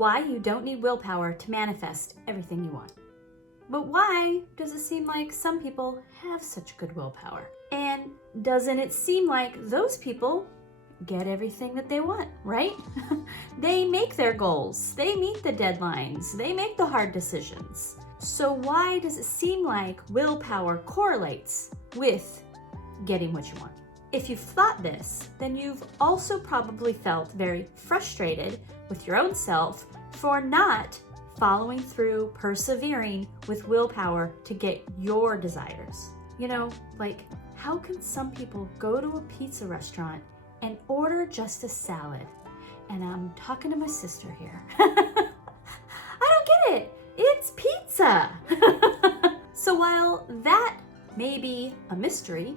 Why you don't need willpower to manifest everything you want. But why does it seem like some people have such good willpower? And doesn't it seem like those people get everything that they want, right? They make their goals, they meet the deadlines, they make the hard decisions. So why does it seem like willpower correlates with getting what you want? If you've thought this, then you've also probably felt very frustrated with your own self for not following through, persevering with willpower to get your desires. You know, like, how can some people go to a pizza restaurant and order just a salad? And I'm talking to my sister here. I don't get it. It's pizza. So while that may be a mystery,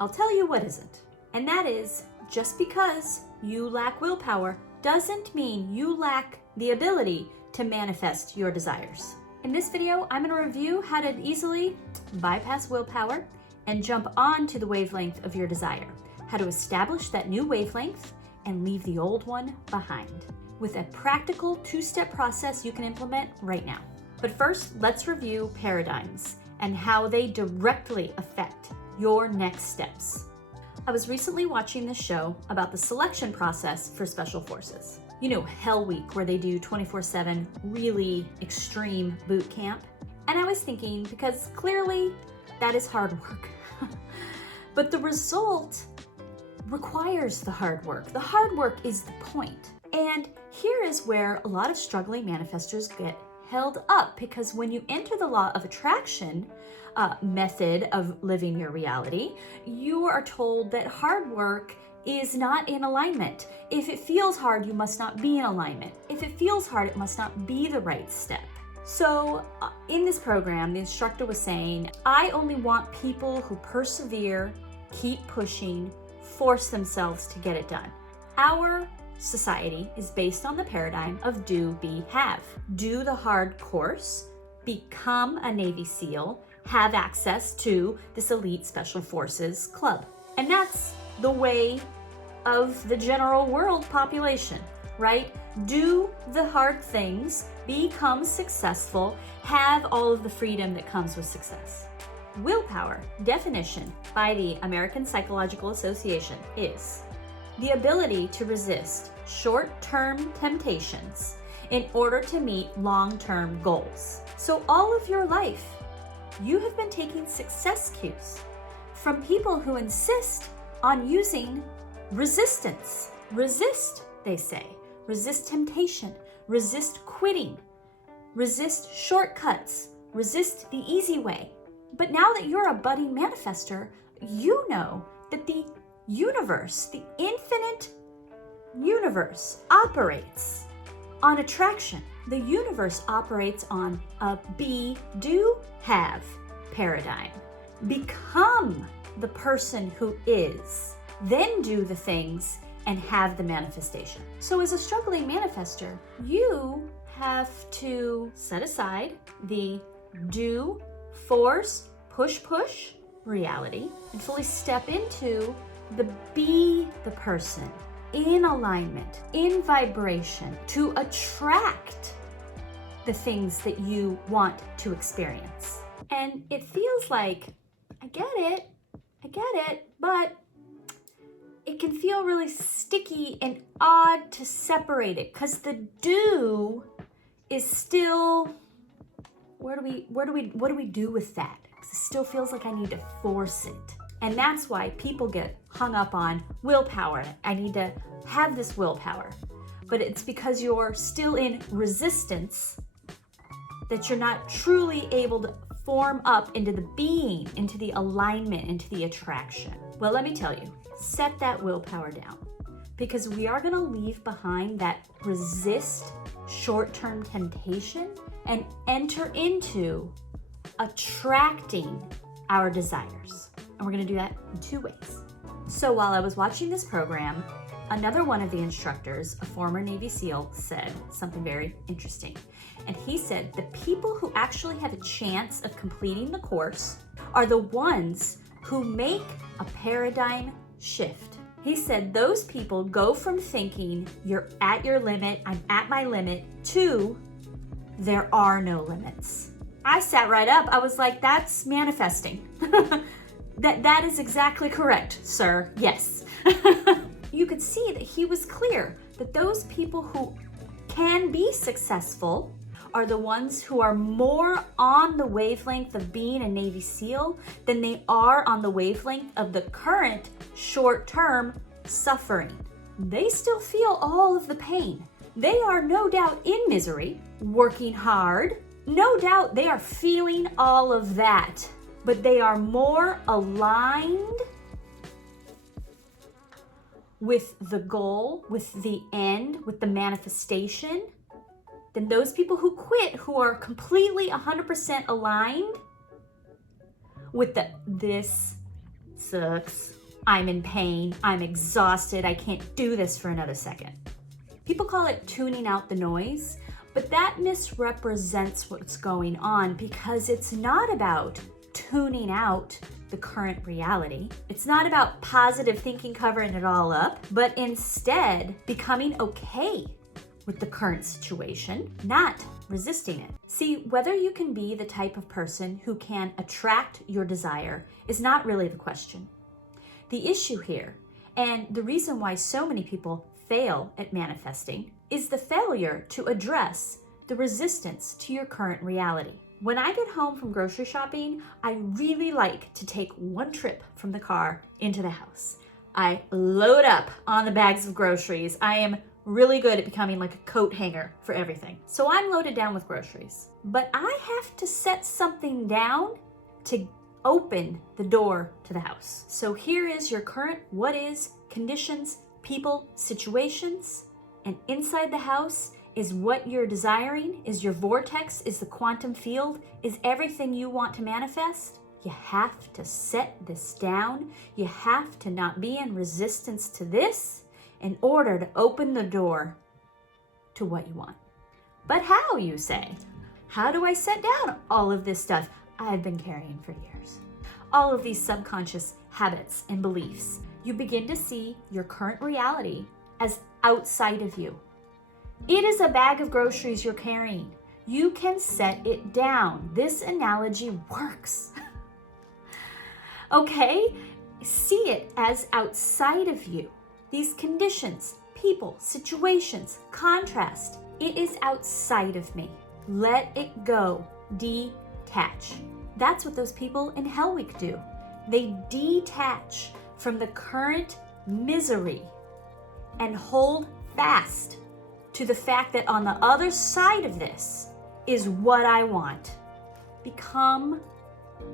I'll tell you what isn't. And that is, just because you lack willpower doesn't mean you lack the ability to manifest your desires. In this video, I'm going to review how to easily bypass willpower and jump onto the wavelength of your desire, how to establish that new wavelength and leave the old one behind, with a practical 2-step process you can implement right now. But first, let's review paradigms and how they directly affect your next steps. I was recently watching this show about the selection process for Special Forces. You know, Hell Week, where they do 24/7 really extreme boot camp. And I was thinking, because clearly that is hard work. But the result requires the hard work. The hard work is the point. And here is where a lot of struggling manifestors get held up, because when you enter the law of attraction method of living your reality, you are told that hard work is not in alignment. If it feels hard, you must not be in alignment. If it feels hard, it must not be the right step. So in this program, the instructor was saying, I only want people who persevere, keep pushing, force themselves to get it done. Our society is based on the paradigm of do, be, have. Do the hard course, become a Navy SEAL, have access to this elite Special Forces club. And that's the way of the general world population, right? Do the hard things, become successful, have all of the freedom that comes with success. Willpower, definition by the American Psychological Association, is the ability to resist short-term temptations in order to meet long-term goals. So all of your life, you have been taking success cues from people who insist on using resistance. Resist, they say. Resist temptation. Resist quitting. Resist shortcuts. Resist the easy way. But now that you're a budding manifestor, you know that the universe, the infinite universe, operates on attraction. The universe operates on a be, do, have paradigm. Become the person who is, then do the things and have the manifestation. So as a struggling manifestor, you have to set aside the do, force, push reality and fully step into the be the person in alignment, in vibration, to attract the things that you want to experience. And it feels like, I get it, but it can feel really sticky and odd to separate it, because the do is still, what do we do with that? Because it still feels like I need to force it. And that's why people get hung up on willpower. I need to have this willpower. But it's because you're still in resistance that you're not truly able to form up into the being, into the alignment, into the attraction. Well, let me tell you, set that willpower down, because we are going to leave behind that resist short-term temptation and enter into attracting our desires. And we're going to do that in 2 ways. So while I was watching this program, another one of the instructors, a former Navy SEAL, said something very interesting. And he said the people who actually have a chance of completing the course are the ones who make a paradigm shift. He said those people go from thinking you're at your limit, I'm at my limit, to there are no limits. I sat right up. I was like, that's manifesting. That is exactly correct, sir. Yes. You could see that he was clear that those people who can be successful are the ones who are more on the wavelength of being a Navy SEAL than they are on the wavelength of the current short-term suffering. They still feel all of the pain. They are no doubt in misery, working hard. No doubt they are feeling all of that, but they are more aligned with the goal, with the end, with the manifestation, than those people who quit, who are completely 100% aligned with this sucks, I'm in pain, I'm exhausted, I can't do this for another second. People call it tuning out the noise, but that misrepresents what's going on, because it's not about tuning out the current reality. It's not about positive thinking covering it all up, but instead becoming okay with the current situation, not resisting it. See, whether you can be the type of person who can attract your desire is not really the question. The issue here, and the reason why so many people fail at manifesting, is the failure to address the resistance to your current reality. When I get home from grocery shopping, I really like to take one trip from the car into the house. I load up on the bags of groceries. I am really good at becoming like a coat hanger for everything. So I'm loaded down with groceries. But I have to set something down to open the door to the house. So here is your current what is, conditions, people, situations, and inside the house is what you're desiring, is your vortex, is the quantum field, is everything you want to manifest. You have to set this down. You have to not be in resistance to this in order to open the door to what you want. But how, you say? How do I set down all of this stuff I've been carrying for years? All of these subconscious habits and beliefs. You begin to see your current reality as outside of you. It is a bag of groceries you're carrying. You can set it down. This analogy works. Okay? See it as outside of you. These conditions, people, situations, contrast. It is outside of me. Let it go. Detach. That's what those people in Hell Week do. They detach from the current misery and hold fast to the fact that on the other side of this is what I want. Become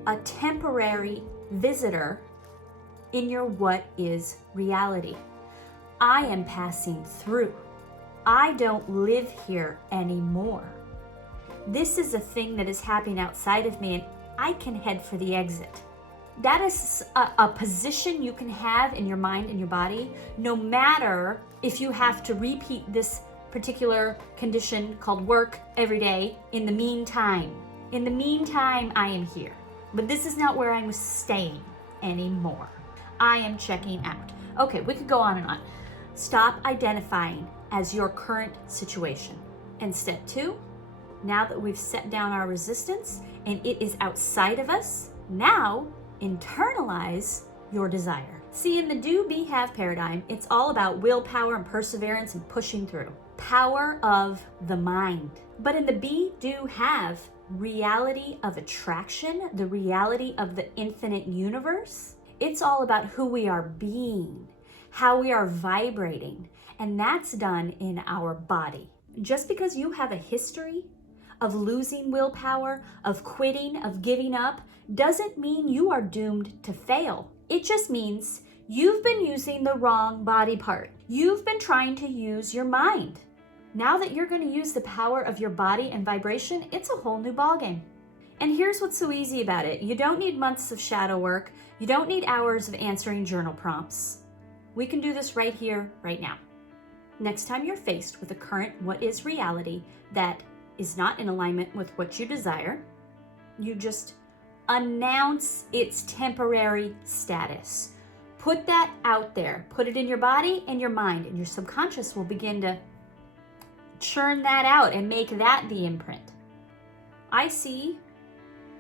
a temporary visitor in your what is reality. I am passing through. I don't live here anymore. This is a thing that is happening outside of me, and I can head for the exit. That is a position you can have in your mind and your body, no matter if you have to repeat this particular condition called work every day. In the meantime, I am here. But this is not where I'm staying anymore. I am checking out. Okay, we could go on and on. Stop identifying as your current situation. And step 2, now that we've set down our resistance and it is outside of us, now internalize your desire. See, in the do, be, have paradigm, it's all about willpower and perseverance and pushing through. Power of the mind. But in the be, do, have reality of attraction, the reality of the infinite universe, it's all about who we are being, how we are vibrating, and that's done in our body. Just because you have a history of losing willpower, of quitting, of giving up, doesn't mean you are doomed to fail. It just means you've been using the wrong body part. You've been trying to use your mind. Now that you're going to use the power of your body and vibration, it's a whole new ballgame. And here's what's so easy about it. You don't need months of shadow work. You don't need hours of answering journal prompts. We can do this right here, right now. Next time you're faced with a current what is reality that is not in alignment with what you desire, you just announce its temporary status. Put that out there. Put it in your body and your mind, and your subconscious will begin to churn that out and make that the imprint. I see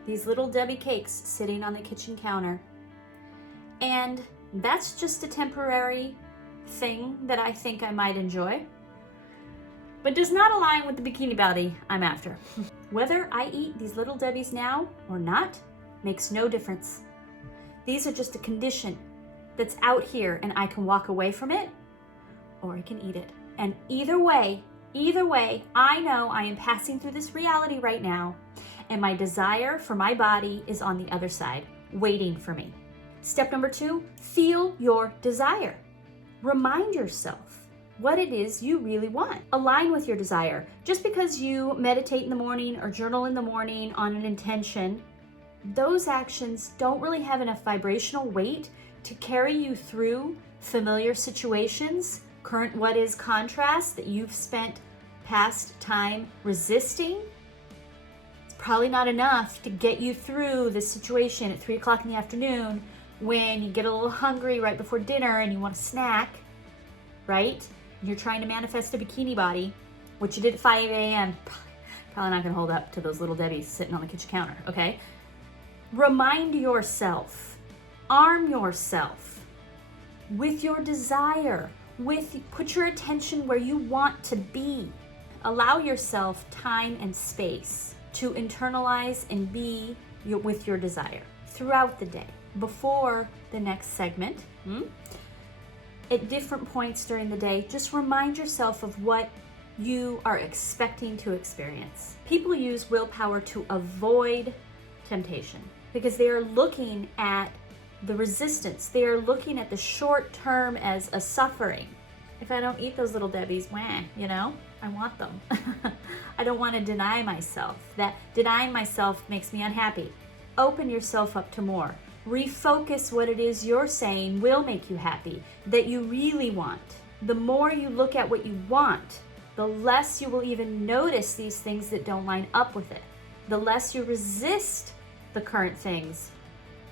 these little Debbie cakes sitting on the kitchen counter, and that's just a temporary thing that I think I might enjoy, but does not align with the bikini body I'm after. Whether I eat these little Debbies now or not makes no difference. These are just a condition that's out here, and I can walk away from it or I can eat it. And either way, I know I am passing through this reality right now, and my desire for my body is on the other side, waiting for me. Step number 2, feel your desire. Remind yourself what it is you really want. Align with your desire. Just because you meditate in the morning or journal in the morning on an intention, those actions don't really have enough vibrational weight to carry you through familiar situations, current what is contrast that you've spent past time resisting. It's probably not enough to get you through this situation at 3 o'clock in the afternoon when you get a little hungry right before dinner and you want a snack, right? And you're trying to manifest a bikini body, which you did at 5 a.m. Probably not gonna hold up to those little Debbies sitting on the kitchen counter, okay? Remind yourself, arm yourself with your desire, put your attention where you want to be. Allow yourself time and space to internalize and be with your desire throughout the day, before the next segment, at different points during the day. Just remind yourself of what you are expecting to experience. People use willpower to avoid temptation because they are looking at the resistance. They are looking at the short term as a suffering. If I don't eat those little Debbies, I want them. I don't want to deny myself. That denying myself makes me unhappy. Open yourself up to more. Refocus what it is you're saying will make you happy, that you really want. The more you look at what you want, the less you will even notice these things that don't line up with it. The less you resist the current things,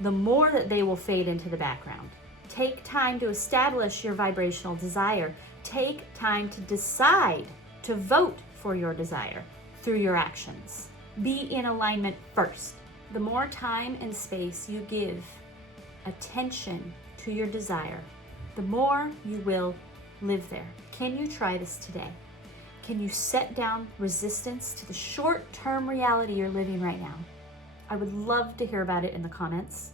the more that they will fade into the background. Take time to establish your vibrational desire. Take time to decide to vote for your desire through your actions. Be in alignment first. The more time and space you give attention to your desire, the more you will live there. Can you try this today? Can you set down resistance to the short-term reality you're living right now? I would love to hear about it in the comments.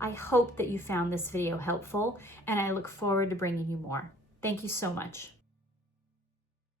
I hope that you found this video helpful, and I look forward to bringing you more. Thank you so much.